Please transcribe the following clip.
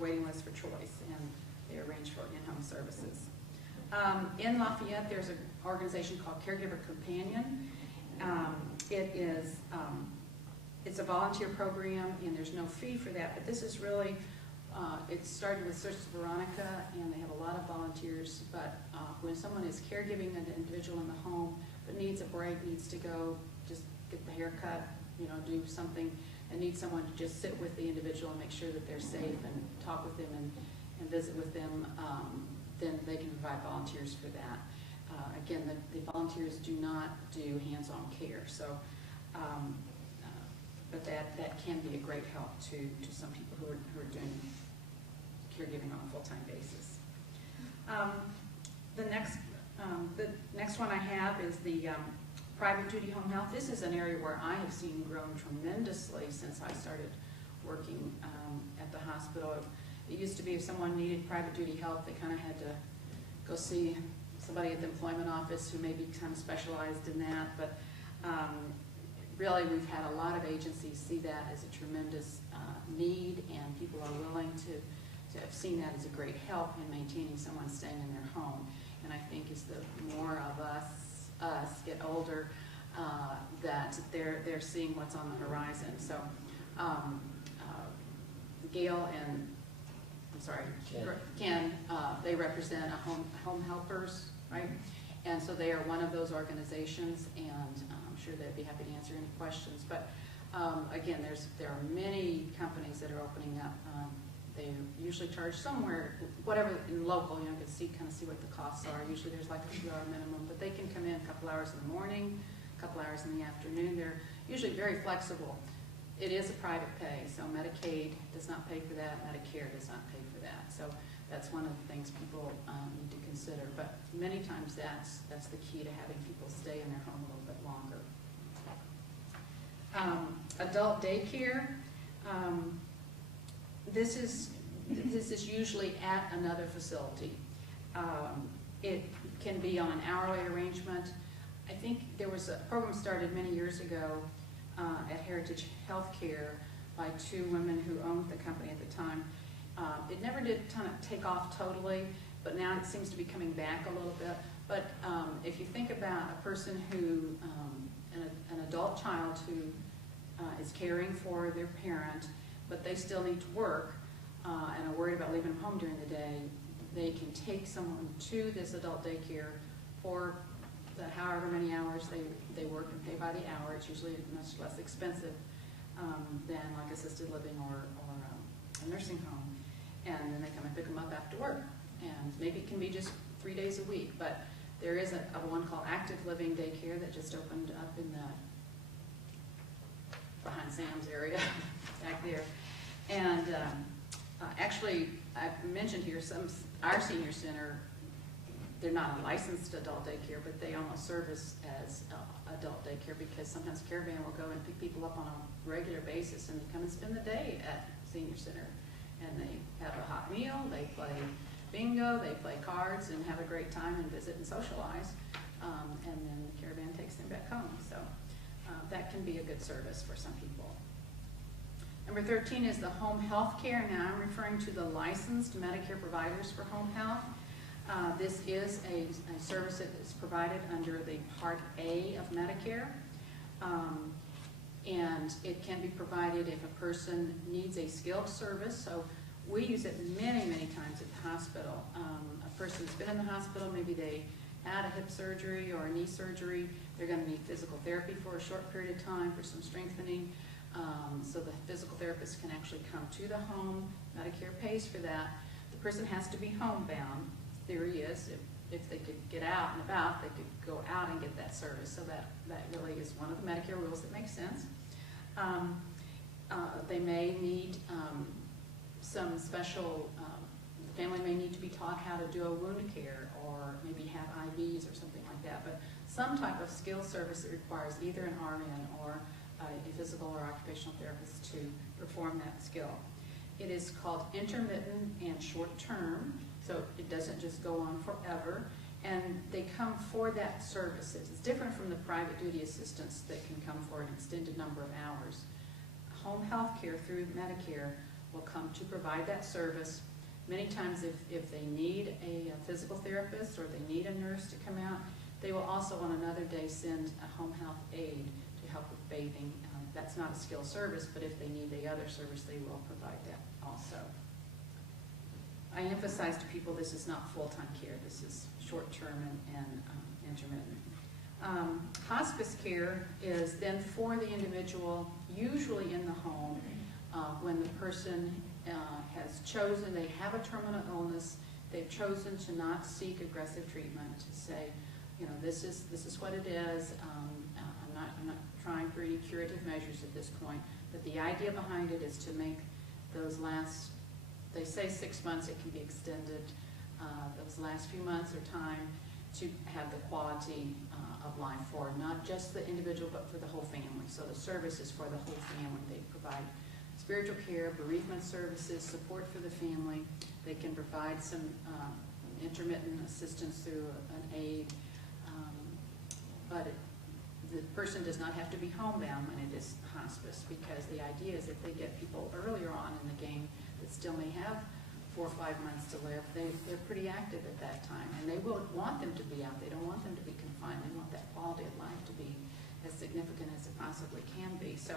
waiting list for choice, and they arrange for in-home services. In Lafayette, there's an organization called Caregiver Companion. It's a volunteer program, and there's no fee for that, but this is really, it started with Sister Veronica, and they have a lot of volunteers, but when someone is caregiving an individual in the home, but needs a break, needs to go just get the haircut, you know, do something, and needs someone to just sit with the individual and make sure that they're safe and talk with them and visit with them, then they can provide volunteers for that. Again, the volunteers do not do hands-on care, so, but that can be a great help to some people who are doing caregiving on a full-time basis. The next one I have is the private duty home health. This is an area where I have seen grown tremendously since I started working at the hospital. It used to be if someone needed private duty help, they kind of had to go see somebody at the employment office who maybe kind of specialized in that, but really we've had a lot of agencies see that as a tremendous need, and people are willing to have seen that as a great help in maintaining someone staying in their home. And I think as the more of us get older, that they're seeing what's on the horizon. So Gail and Ken, they represent home helpers, right? And so they are one of those organizations, and I'm sure they'd be happy to answer any questions. But again, there are many companies that are opening up. They usually charge somewhere, whatever in local, you know, you can kind of see what the costs are. Usually there's like a $2 minimum, but they can come in a couple hours in the morning, a couple hours in the afternoon. They're usually very flexible. It is a private pay, so Medicaid does not pay for that, Medicare does not pay for that. So that's one of the things people need to consider. But many times that's the key to having people stay in their home a little bit longer. Adult daycare. This is usually at another facility. It can be on an hourly arrangement. I think there was a program started many years ago at Heritage Healthcare by two women who owned the company at the time. It never did kind of take off totally, but now it seems to be coming back a little bit. But if you think about a person who, an adult child who is caring for their parent, but they still need to work and are worried about leaving them home during the day, they can take someone to this adult daycare for however many hours they work and pay by the hour. It's usually much less expensive than like assisted living or a nursing home. And then they come and pick them up after work. And maybe it can be just 3 days a week, but there is a one called Active Living Daycare that just opened up in the behind Sam's area back there. And actually, I mentioned here, our senior center, they're not a licensed adult daycare, but they almost service as adult daycare because sometimes Caravan will go and pick people up on a regular basis and come and spend the day at senior center. And they have a hot meal, they play bingo, they play cards and have a great time and visit and socialize. And then the Caravan takes them back home. So that can be a good service for some people. Number 13 is the home health care. Now I'm referring to the licensed Medicare providers for home health. This is a service that is provided under the Part A of Medicare. And it can be provided if a person needs a skilled service. So we use it many, many times at the hospital. A person's been in the hospital, maybe they had a hip surgery or a knee surgery. They're going to need physical therapy for a short period of time for some strengthening. So the physical therapist can actually come to the home. Medicare pays for that. The person has to be homebound. Theory is if they could get out and about, they could go out and get that service. So that really is one of the Medicare rules that makes sense. They may need some special, the family may need to be taught how to do a wound care or maybe have IVs or something like that. But some type of skill service that requires either an RN or a physical or occupational therapist to perform that skill. It is called intermittent and short-term, so it doesn't just go on forever, and they come for that service. It's different from the private duty assistants that can come for an extended number of hours. Home health care through Medicare will come to provide that service. Many times if they need a physical therapist or they need a nurse to come out, they will also on another day send a home health aide to help with bathing. That's not a skilled service, but if they need the other service, they will provide that also. I emphasize to people this is not full-time care. This is short-term and intermittent. Hospice care is then for the individual, usually in the home, when the person has chosen, they have a terminal illness, they've chosen to not seek aggressive treatment, to say, you know, this is what it is. I'm not trying for any curative measures at this point, but the idea behind it is to make those last, they say 6 months, it can be extended, those last few months or time to have the quality of life for not just the individual, but for the whole family. So the service is for the whole family. They provide spiritual care, bereavement services, support for the family. They can provide some intermittent assistance through an aide, but the person does not have to be homebound when it is hospice, because the idea is if they get people earlier on in the game that still may have 4 or 5 months to live, they're pretty active at that time, and they will want them to be out. They don't want them to be confined. They want that quality of life to be as significant as it possibly can be. So